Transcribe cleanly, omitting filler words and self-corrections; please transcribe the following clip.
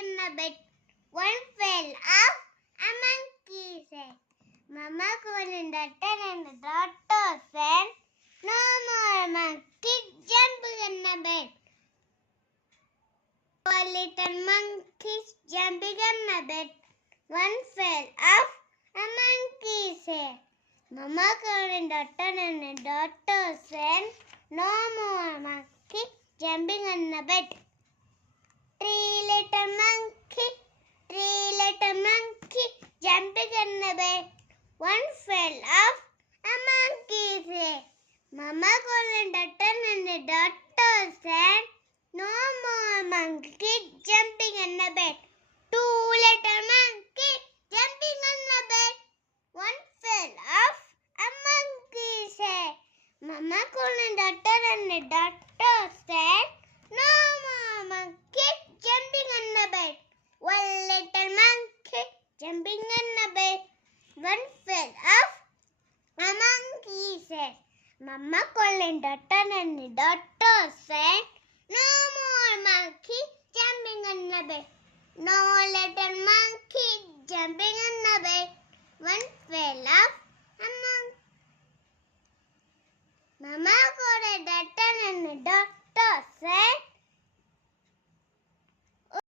in the bed. One fell off. A monkey said, Mama called in the daughter and the daughter said, No more monkey jumping in the bed. Four little monkeys jumping in the bed. One fell off. A monkey said, Mama called in the daughter and the daughter said, No more monkey jumping in the bed. Three little monkey jumping in the bed. One fell off. A monkey said, Mama called in the daughter and the daughter said, No more monkey jumping in the bed. Two little monkey jumping on the bed. One fell off. A monkey said, Mama called in the daughter and the daughter said, No more monkey jumping on the bed. One little monkey jumping on the bed. One fell off. A monkey said, Mama called in the daughter and the daughter said, No more monkey jumping on the bed. No little monkey jumping on the bed. One fell off.